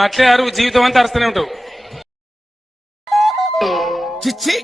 నువ్వు అట్లే అరువు జీవితం అంతా అరుస్తూనే ఉంటావు. చిచ్చి,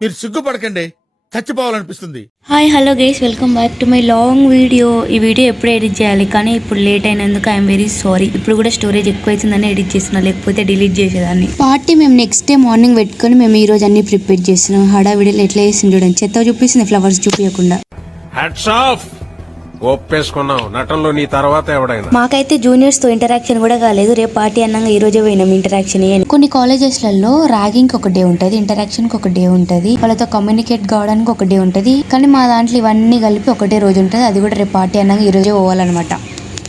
మీరు సిగ్గుపడకండి, చచ్చిపోవాలనిపిస్తుంది. Hi hello guys, welcome back to my long video. ఈ వీడియో ఎప్పుడు ఎడిట్ చేయాలి కానీ ఇప్పుడు లేట్ అయినందుకు ఐఎమ్ వెరీ సారీ. ఇప్పుడు కూడా స్టోరేజ్ ఎక్కువ అవుతుందని ఎడిట్ చేస్తున్నా, లేకపోతే డిలీట్ చేసేదాన్ని. పార్టీ మేము నెక్స్ట్ డే మార్నింగ్ పెట్టుకొని మేము ఈ రోజు అన్ని ప్రిపేర్ చేస్తున్నాం. హడావిడిలో ఎట్లా చేసింది చూడండి, చెత్త చూపిస్తుంది ఫ్లవర్స్ చూపించకుండా. హ్యాట్స్ ఆఫ్, ఒప్పేసుకున్నావు. నటనలో నీ తర్వాత ఎవడైనా. మాకైతే జూనియర్స్ తో ఇంటరాక్షన్ కూడా కాలేదు. రేపు పార్టీ అన్నాక ఈ రోజే పోయినాం ఇంటరాక్షన్. కొన్ని కాలేజెస్లలో ర్యాగింగ్ ఒక డే ఉంటది, ఇంటరాక్షన్ కి ఒక డే ఉంటది, వాళ్ళతో కమ్యూనికేట్ కావడానికి ఒక డే ఉంటది. కానీ మా దాంట్లో ఇవన్నీ కలిపి ఒకటే రోజు ఉంటది. అది కూడా రేపు పార్టీ అన్నాక ఈ రోజే పోవాలన్నమాట.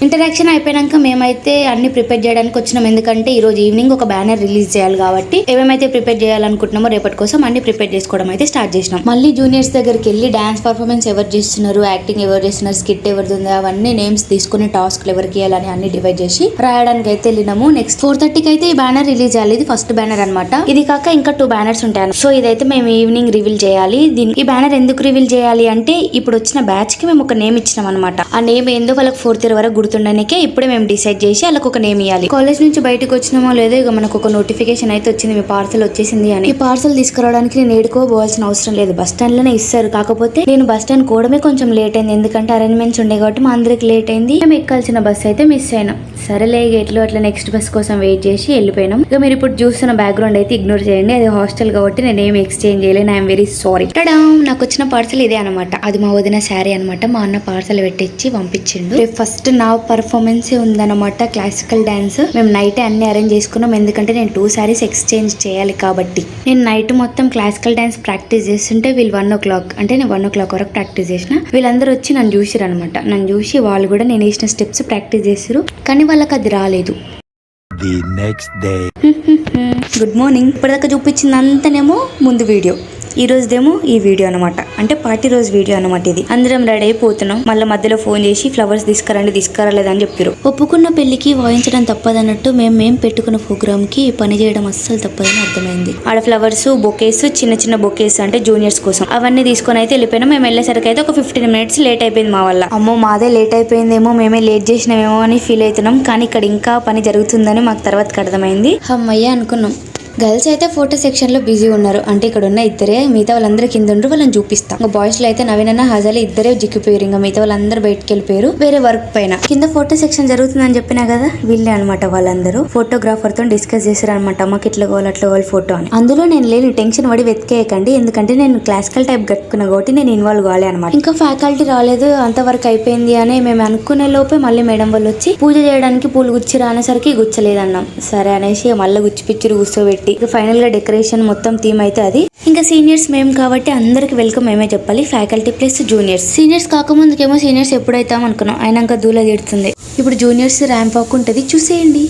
ఇంటరాక్షన్ అయిపోయాక మేమైతే అన్ని ప్రిపేర్ చేయడానికి వచ్చినాం. ఎందుకంటే ఈ రోజు ఈవినింగ్ ఒక బ్యానర్ రిలీజ్ చేయాలి కాబట్టి ఏమేమైతే ప్రిపేర్ చేయాలనుకుంటున్నామో రేపటి కోసం అన్ని ప్రిపేర్ చేసుకోవడం అయితే స్టార్ట్ చేసినాం. మళ్ళీ జూనియర్స్ దగ్గరికి వెళ్ళి డాన్స్ పర్ఫార్మెన్స్ ఎవరు చేస్తున్నారు, యాక్టింగ్ ఎవరు చేస్తున్నారు, స్కిట్ ఎవరిది ఉందో అవన్నీ నేమ్స్ తీసుకుని టాస్క్లు ఎవరికి ఇవ్వాలని అన్ని డివైడ్ చేసి రాయడానికి అయితే వెళ్ళినాము. నెక్స్ట్ 4:30కి అయితే ఈ బ్యానర్ రిలీజ్ చేయాలి. ఇది ఫస్ట్ బ్యానర్ అనమాట. ఇది కాక ఇంకా 2 బ్యానర్స్ ఉంటాయి. సో ఇదైతే మేము ఈవినింగ్ రివీల్ చేయాలి. ఈ బ్యానర్ ఎందుకు రివీల్ చేయాలి అంటే ఇప్పుడు వచ్చిన బ్యాచ్ కి మేము ఒక నేమ్ ఇచ్చినాం అనమాట. ఆ నేమ్ ఏందో వాళ్ళకి 4th ఇయర్ వరకు గుర్తుండనికే ఇప్పుడే మేము డిసైడ్ చేసి వాళ్ళకి ఒక నేమ్ ఇవ్వాలి. కాలేజ్ నుంచి బయటకు వచ్చినామో లేదో ఇక మనకు ఒక నోటిఫికేషన్ అయితే వచ్చింది, మీ పార్సల్ వచ్చేసింది అని. ఈ పార్సల్ తీసుకురావడానికి నేను ఏడుకోవాల్సిన అవసరం లేదు, బస్ స్టాండ్ లోనే ఇస్తారు. కాకపోతే నేను బస్ స్టాండ్ కోవడమే కొంచెం లేట్ అయింది, ఎందుకంటే అరేంజ్మెంట్స్ ఉండే కాబట్టి మా అందరికి లేట్ అయింది. మేము ఎక్కాల్సిన బస్ అయితే మిస్ అయినాం. సరేలే ఎట్లో అట్లా నెక్స్ట్ బస్ కోసం వెయిట్ చేసి వెళ్ళిపోయినాం. ఇక మీరు ఇప్పుడు చూస్తున్న బ్యాక్గ్రౌండ్ అయితే ఇగ్నోర్ చేయండి, అది హాస్టల్ కాబట్టి నేను ఏమి ఎక్స్చేంజ్ చేయలేను. I'm very sorry. నాకు వచ్చిన పార్సల్ ఇదే అనమాట. అది మా వదిన శారీ అనమాట. మా అన్న పార్సల్ పెట్టించి పంపించిండు. ఫస్ట్ నా పర్ఫార్మెన్స్ ఉందన్నమాట, క్లాసికల్ డాన్స్. మేము నైట్ అన్ని అరేంజ్ చేసుకున్నాం, ఎందుకంటే నేను 2 సారీస్ ఎక్స్చేంజ్ చేయాలి కాబట్టి. నేను నైట్ మొత్తం క్లాసికల్ డాన్స్ ప్రాక్టీస్ చేస్తుంటే వీళ్ళు 1 o'clock అంటే నేను 1 o'clock వరకు ప్రాక్టీస్ చేసిన. వీళ్ళందరూ వచ్చి నన్ను చూసిరు అనమాట. నన్ను చూసి వాళ్ళు కూడా నేను వేసిన స్టెప్స్ ప్రాక్టీస్ చేస్తారు, కానీ వాళ్ళకి అది రాలేదు. Good morning. ఇప్పటిదాకా చూపించింది అంతనేమో ముందు వీడియో, ఈ రోజుదేమో ఈ వీడియో అనమాట. అంటే పార్టీ రోజు వీడియో అనమాట. ఇది అందరం రెడీ అయిపోతున్నాం. మళ్ళీ మధ్యలో ఫోన్ చేసి ఫ్లవర్స్ తీసుకురండి, తీసుకురాలేదని చెప్పారు. ఒప్పుకున్న పెళ్లికి వాయించడం తప్పదన్నట్టు మేము పెట్టుకున్న ప్రోగ్రామ్ కి పని చేయడం అస్సలు తప్పదని అర్థమైంది. ఆడ ఫ్లవర్స్, బొకేస్, చిన్న చిన్న బొకేస్ అంటే జూనియర్స్ కోసం అవన్నీ తీసుకొని అయితే వెళ్ళిపోయినాం. మేము వెళ్ళేసరికి అయితే ఒక 15 minutes లేట్ అయిపోయింది మా వల్ల. అమ్మో మాదే లేట్ అయిపోయిందేమో, మేమే లేట్ చేసినామేమో అని ఫీల్ అవుతున్నాం. కానీ ఇక్కడ ఇంకా పని జరుగుతుందని మాకు తర్వాతకి అర్థమైంది. అమ్మయ్య అనుకున్నాం. గర్ల్స్ అయితే ఫోటో సెక్షన్ లో బిజీ ఉన్నారు. అంటే ఇక్కడ ఉన్న ఇద్దరే, మిగతా వాళ్ళందరూ కింద ఉండ్రు, వాళ్ళని చూపిస్తాం. ఇంకా బాయ్స్ లో అయితే నవీనన్న హజాలి ఇద్దరే జిక్కిపోయారు. ఇంకా మిగతా వాళ్ళందరూ బయటకు వెళ్ళిపోయారు వేరే వర్క్ పైన. కింద ఫోటో సెక్షన్ జరుగుతుందని చెప్పినా కదా, వీళ్ళే అనమాట. వాళ్ళందరూ ఫోటోగ్రాఫర్ తో డిస్కస్ చేశారు అనమాట. మాకు ఇట్లా కావాలి అట్లా కావాలి ఫోటో అని. అందులో నేను లేని టెన్షన్ పడి వెతికేయకండి, ఎందుకంటే నేను క్లాసికల్ టైప్ కట్టుకున్నా కాబట్టి నేను ఇన్వాల్వ్ కావాలి అనమాట. ఇంకా ఫ్యాకల్టీ రాలేదు, అంతవరకు అయిపోయింది అని మేము అనుకునే లోపే మళ్ళీ మేడం వాళ్ళు వచ్చి పూజ చేయడానికి పూలు గుచ్చిరా అనేసరికి గుచ్చలేదన్నాం. సరే అనేసి మళ్ళీ గుచ్చిపిచ్చిరు కూర్చోబెట్టి ఫైనల్ గా డెకరేషన్ మొత్తం థీమ్ అయితే అది. ఇంకా సీనియర్స్ మేము కాబట్టి అందరికి వెల్కమ్ మేమే చెప్పాలి, ఫ్యాకల్టీ ప్లస్ జూనియర్స్. సీనియర్స్ కాకముందుకేమో సీనియర్స్ ఎప్పుడైతాం అనుకున్నాం, అయినాక దూల తీడుతుంది. ఇప్పుడు జూనియర్స్ ర్యాంప్ వాక్ ఉంటుంది, చూసేయండి.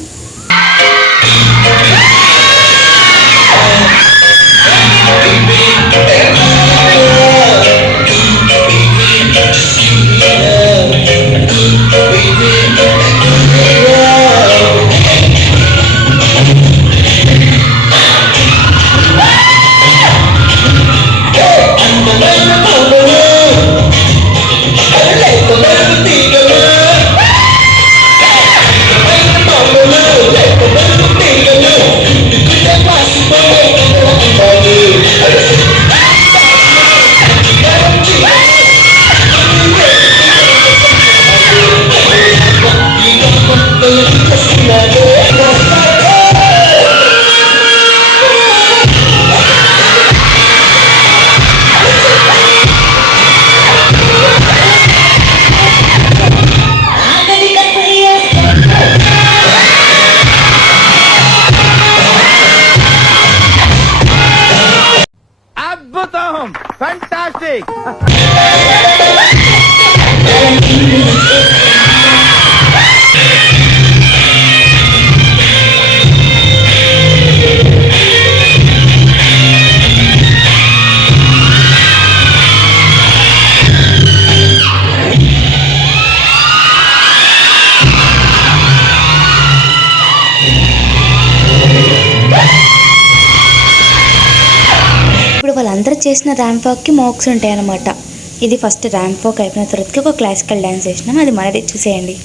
Fantastic! వాళ్ళందరూ చేసిన ర్యాంప్ వాక్ కి మార్క్స్ ఉంటాయి అనమాట. ఇది ఫస్ట్ ర్యాంప్ వాక్ అయిపోయిన తర్వాత ఒక క్లాసికల్ డాన్స్ చేసినాం, అది మనదే చూసేయండి.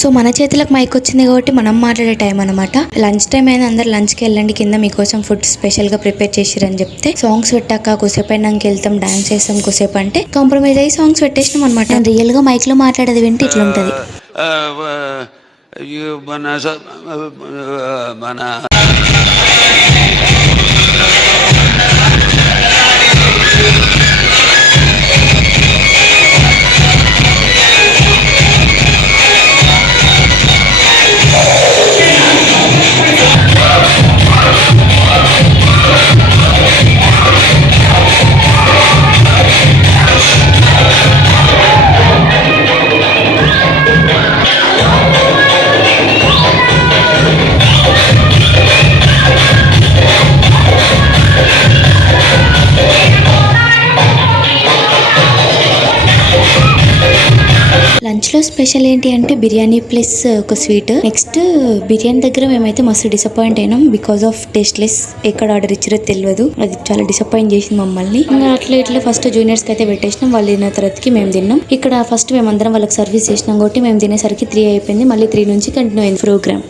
సో మన చేతులకు మైక్ వచ్చింది కాబట్టి మనం మాట్లాడే టైం అనమాట. లంచ్ టైం అయినా అందరు లంచ్కి వెళ్ళండి, కింద మీకోసం ఫుడ్ స్పెషల్ గా ప్రిపేర్ చేసిరని చెప్తే సాంగ్స్ పెట్టాక కొద్దిసేపు అయినాక వెళ్తాం, డాన్స్ చేస్తాం. కొద్దిసేపు అంటే కాంప్రమైజ్ అయ్యి సాంగ్స్ పెట్టేసినాం అనమాట. రియల్ గా మైక్ లో మాట్లాడేది వింటే ఇట్లా ఉంటది. లంచ్ లో స్పెషల్ ఏంటి అంటే బిర్యానీ ప్లస్ ఒక స్వీట్. నెక్స్ట్ బిర్యానీ దగ్గర మేమైతే మస్తు డిసప్పాయింట్ అయినాం బికాస్ ఆఫ్ టేస్ట్లెస్. ఎక్కడ ఆర్డర్ ఇచ్చారో తెలియదు, అది చాలా డిసప్పాయింట్ చేసింది మమ్మల్ని. ఇంకా అట్లా ఇట్లా ఫస్ట్ జూనియర్స్ కి అయితే పెట్టేసినాం, వాళ్ళు తిన్న తర్వాతకి మేము తిన్నాం. ఇక్కడ ఫస్ట్ మేమందరం వాళ్ళకి సర్వీస్ చేసినాం కాబట్టి మేము తినేసరికి 3 అయిపోయింది. మళ్ళీ 3 నుంచి కంటిన్యూ అయింది ప్రోగ్రామ్.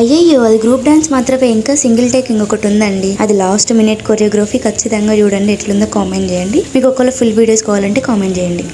అయ్యయ్యో, అది గ్రూప్ డాన్స్ మాత్రమే. ఇంకా సింగిల్ టేక్ ఇంకొకటి ఉందండి, అది లాస్ట్ మినిట్ కొరియోగ్రఫీ. ఖచ్చితంగా చూడండి, ఎట్లుందో కామెంట్ చేయండి. మీకు ఒకవేళ ఫుల్ వీడియోస్ కావాలంటే కామెంట్ చేయండి.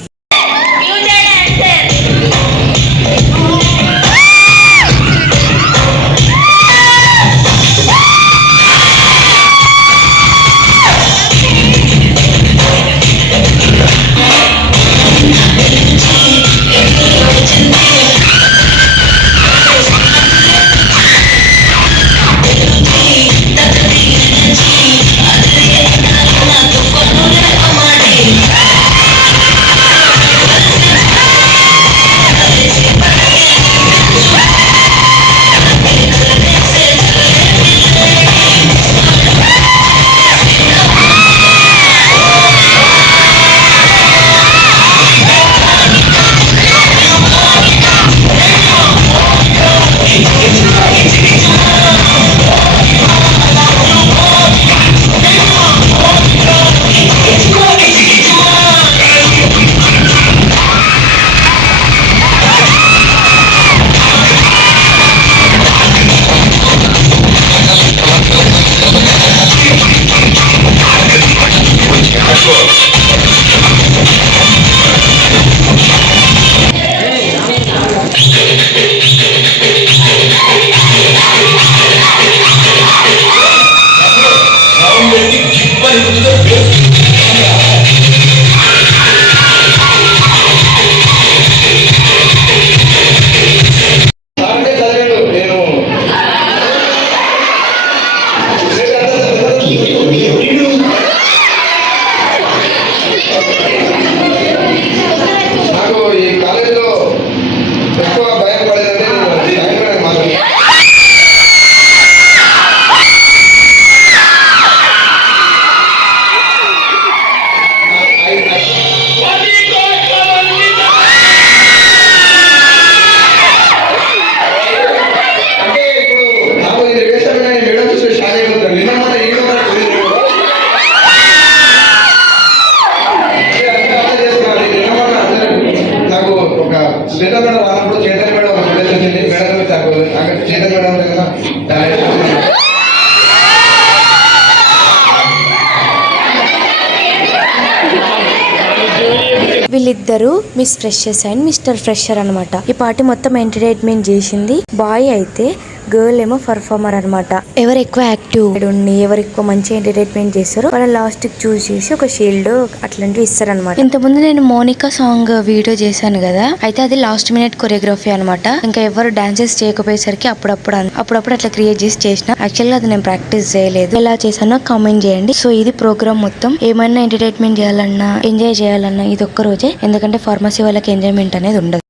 శ్వేత మేడం వాళ్ళప్పుడు చైతన్య మేడం ఒక మెడల్ వచ్చింది. మేడం అక్కడ చైతన్య మేడం ఉంది కదా, వీళ్ళిద్దరు miss freshers and mister fresher అన్నమాట. ఈ పార్టీ మొత్తం ఎంటర్టైన్మెంట్ చేసింది. బాయ్ అయితే గర్ల్ ఏమో పర్ఫార్మర్ అన్నమాట. ఎవరు ఎక్కువ యాక్టివ్ ఉండి ఎవరు ఎక్కువ మంచి ఎంటర్టైన్మెంట్ చేస్తారో వాళ్ళ లాస్ట్ చూస్ చేసి ఒక షీల్డ్ అట్లాంటివి ఇస్తారనమాట. ఇంతకుముందు నేను మోనికా సాంగ్ వీడియో చేశాను కదా, అయితే అది లాస్ట్ మినిట్ కొరియోగ్రఫీ అనమాట. ఇంకా ఎవరు డాన్సెస్ చేయకపోయేసరికి అప్పుడప్పుడు అట్లా క్రియేట్ చేసిన. యాక్చువల్ గా అది నేను ప్రాక్టీస్ చేయలేదు. ఎలా చేశానో కామెంట్ చేయండి. సో ఇది ప్రోగ్రామ్ మొత్తం. ఏమైనా ఎంటర్టైన్మెంట్ చేయాలన్నా ఎంజాయ్ చేయాలన్నా ఇది ఒక్క రోజే, ఎందుకంటే ఫార్మసీ వాళ్ళకి ఎంజాయ్మెంట్ అనేది ఉండదు.